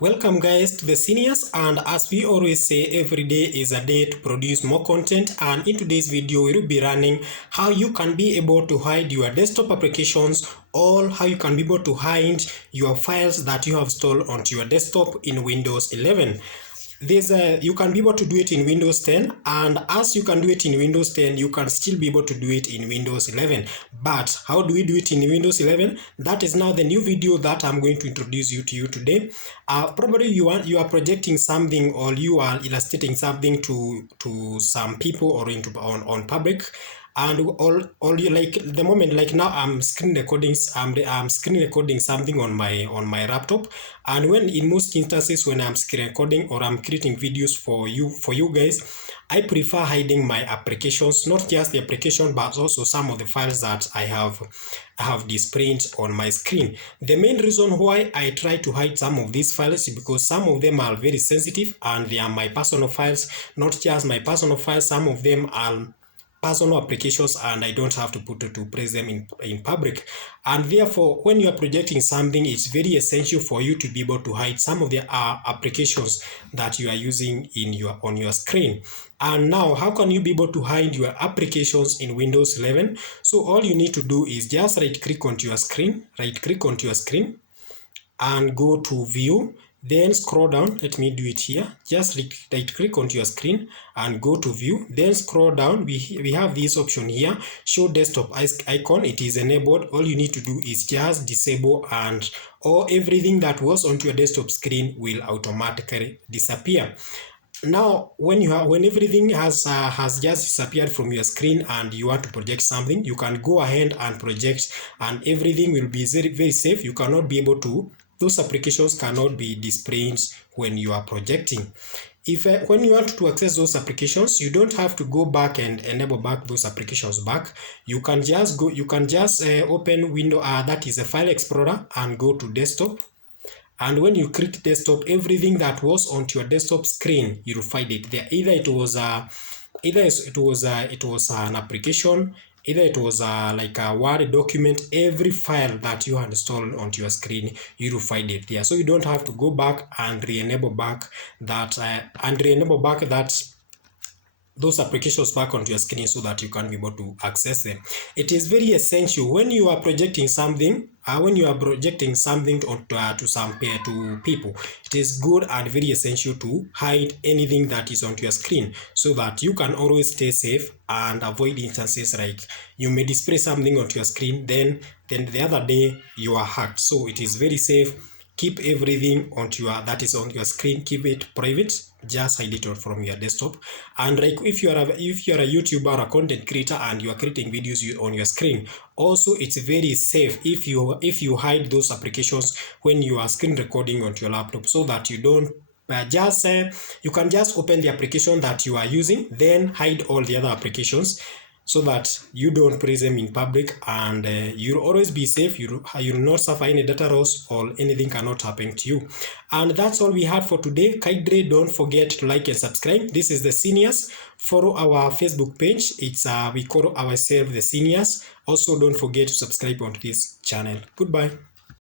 Welcome guys to the seniors, and as we always say, every day is a day to produce more content. And in today's video we will be running how you can be able to hide your desktop applications, or how you can be able to hide your files that you have stored onto your desktop in Windows 11. You can be able to do it in Windows 10, and as you can do it in Windows 10, you can still be able to do it in Windows 11. But how do we do it in Windows 11? That is now the new video that I'm going to introduce to you today. Probably you are projecting something, or you are illustrating something to some people or on public. And all you like the moment, like now I'm screen recording something on my laptop. And when in most instances when I'm screen recording or I'm creating videos for you guys, I prefer hiding my applications, not just the application but also some of the files that I have displayed on my screen. The main reason why I try to hide some of these files is because some of them are very sensitive and they are my personal files. Not just my personal files, some of them are personal applications, and I don't have to place them in public. And therefore, when you are projecting something, it's very essential for you to be able to hide some of the applications that you are using on your screen. And now, how can you be able to hide your applications in Windows 11? So all you need to do is just right click onto your screen, and go to View. Then scroll down. Let me do it here. Just right click onto your screen and go to View. Then scroll down. We have this option here, Show Desktop Icon. It is enabled. All you need to do is just disable, and everything that was onto your desktop screen will automatically disappear. Now, when everything has just disappeared from your screen and you want to project something, you can go ahead and project, and everything will be very, very safe. You cannot be able to, those applications cannot be displayed when you are projecting. When you want to access those applications, you don't have to go back and enable back those applications back. You can just open window, that is a file explorer, and go to desktop. And when you click desktop, everything that was onto your desktop screen, you'll find it there. Either it was an application, either it was like a Word document. Every file that you had installed onto your screen, you'll find it there. So you don't have to go back and re-enable back those applications back onto your screen so that you can be able to access them. It is very essential when you are projecting something, to people. It is good and very essential to hide anything that is onto your screen so that you can always stay safe and avoid instances like you may display something onto your screen, then the other day you are hacked. So it is very safe. Keep everything that is on your screen, keep it private. Just hide it from your desktop. And like if you are a YouTuber or a content creator and you are creating videos on your screen, also it's very safe if you hide those applications when you are screen recording onto your laptop, so that you don't you can just open the application that you are using, then hide all the other applications, so that you don't praise them in public, and you'll always be safe. You'll not suffer any data loss, or anything cannot happen to you. And that's all we had for today. Kindly don't forget to like and subscribe. This is the seniors. Follow our Facebook page. It's we call ourselves the seniors. Also, don't forget to subscribe onto this channel. Goodbye.